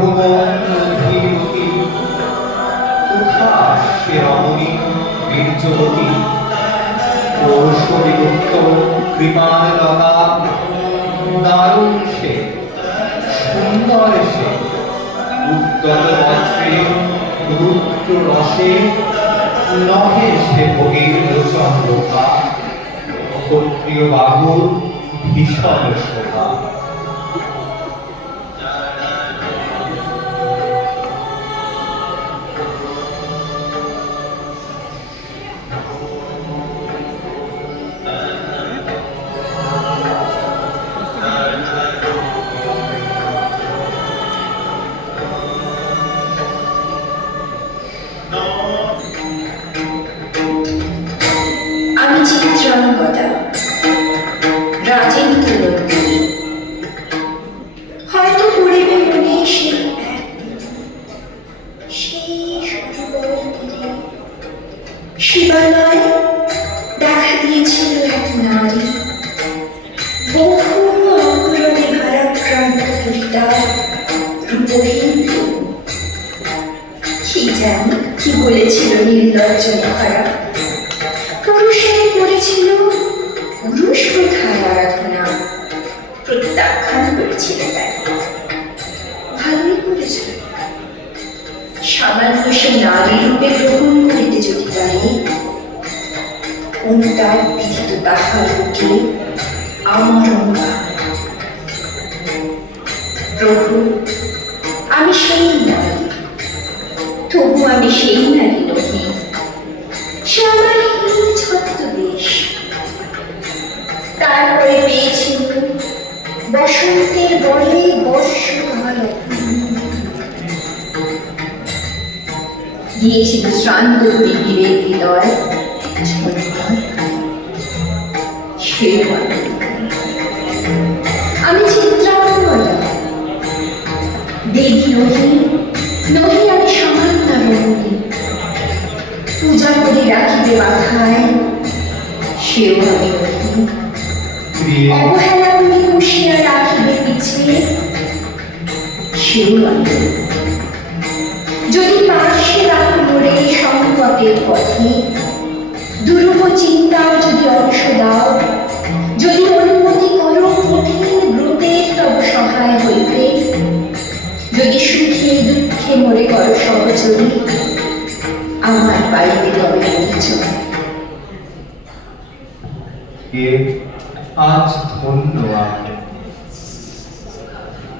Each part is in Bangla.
ধীমতি কোথা সে রমণী বীর্যবতী কৌশলীভুক্ত কৃপাণ লতা দারুণ সে সুন্দর সে উদ্যত বজ্রে রুদ্র রসে নহে সে ভোগের লোচন লোকা ক্ষত্রিয় বাহুর ভীষণ শোভা।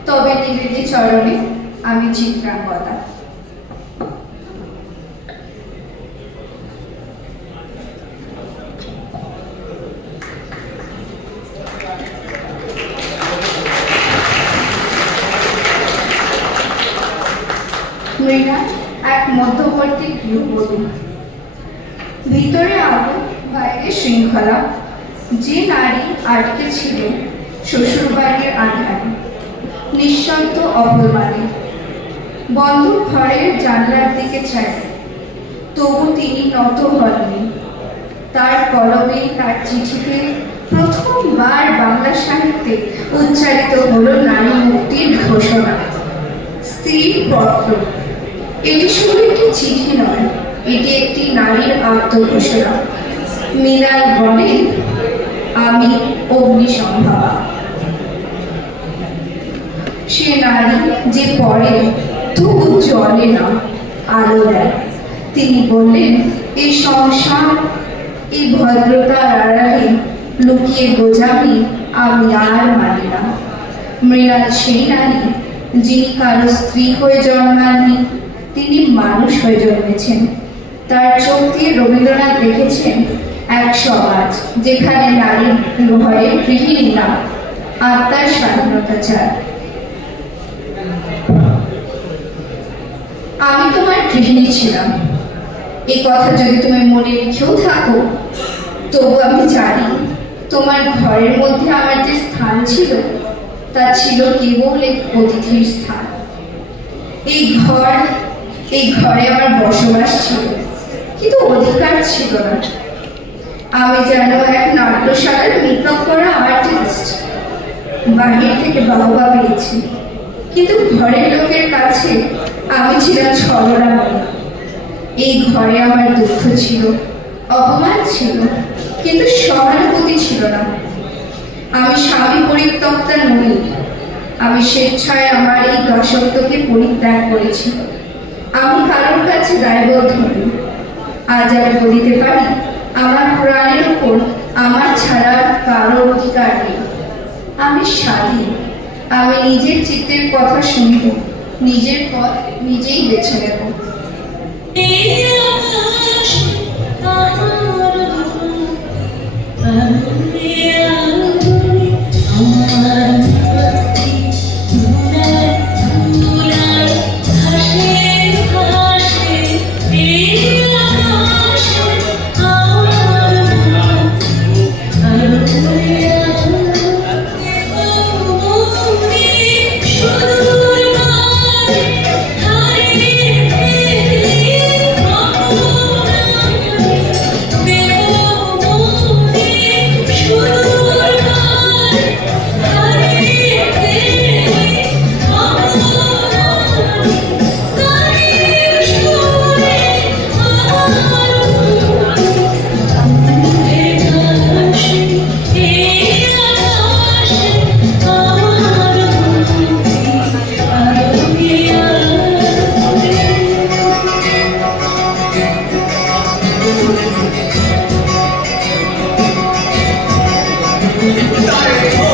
তবে নিবেদি চরণে আমি চিত্রাঙ্গদা। মৃণা এক মধ্যবর্তী গৃহবধূ, ভিতরে আগুন বাইরে শৃঙ্খলা। যে নারী আটকে ছিল শ্বশুর বাড়ির আধারে, নিঃশব্দ অপমানে বন্ধ ঘরের জানলার দিকে চায়, তবু তিনি নত হননি। তার কলমে, তার চিঠিতে প্রথমবার বাংলা সাহিত্যে উচ্চারিত হলো নারী মুক্তির ঘোষণা। স্ত্রীর পত্র। এটি শুধু একটি চিঠি নয়, এটি একটি নারীর আত্মঘোষণা। মীরায় বলেন, আমি অগ্নিসম্ভবা। সে নারী যে পড়ে তবু জ্বলে না, আলো দেয়। তিনি বললেন, এই সংসার, এই ভদ্রতার আড়ালে লুকিয়ে গোজামি আমি আর মানি না। মৃণাল সেই নারী যিনি কারো স্ত্রী হয়ে জন্মাননি, তিনি মানুষ হয়ে জন্মেছেন। তার চোখ দিয়ে রবীন্দ্রনাথ দেখেছেন এক সমাজ যেখানে নারীর ঘরে গৃহিণীরা আত্মার স্বাধীনতা চায়। আমি তোমার গৃহিণী ছিলাম, এই কথা যদি তুমি মনে রেখেও থাকো, তবু আমি জানি তোমার ঘরের মধ্যে আমার যে স্থান ছিল তা ছিল কেবল এক অতিথির স্থান। এই ঘরে আমার বসবাস ছিল, কিন্তু অধিকার ছিল না। আমি যেন এক নাট্যশালার মেকআপ করা আর্টিস্ট, বাহির থেকে বাহবা পেয়েছি, কিন্তু ঘরের লোকের কাছে আমি ছিলাম ছলনাময়ী। এই ঘরে আমার দুঃখ ছিল, অপমান ছিল, কিন্তু সহানুভূতি ছিল না। আমি স্বামী পরিত্যক্তা নই। আমি স্বেচ্ছায় আমার এই দাসত্বকে পরিত্যাগ করেছি। আমি কারোর কাছে দায়বদ্ধ নই। আজ আমি বলিতে পারি, আমার প্রাণের উপর আমার ছাড়া কারোর অধিকার নেই। আমি স্বাধীন। আমি নিজের চিত্তের কথা শুনব, নিজের পথ নিজেই বেছে নেব। Sorry.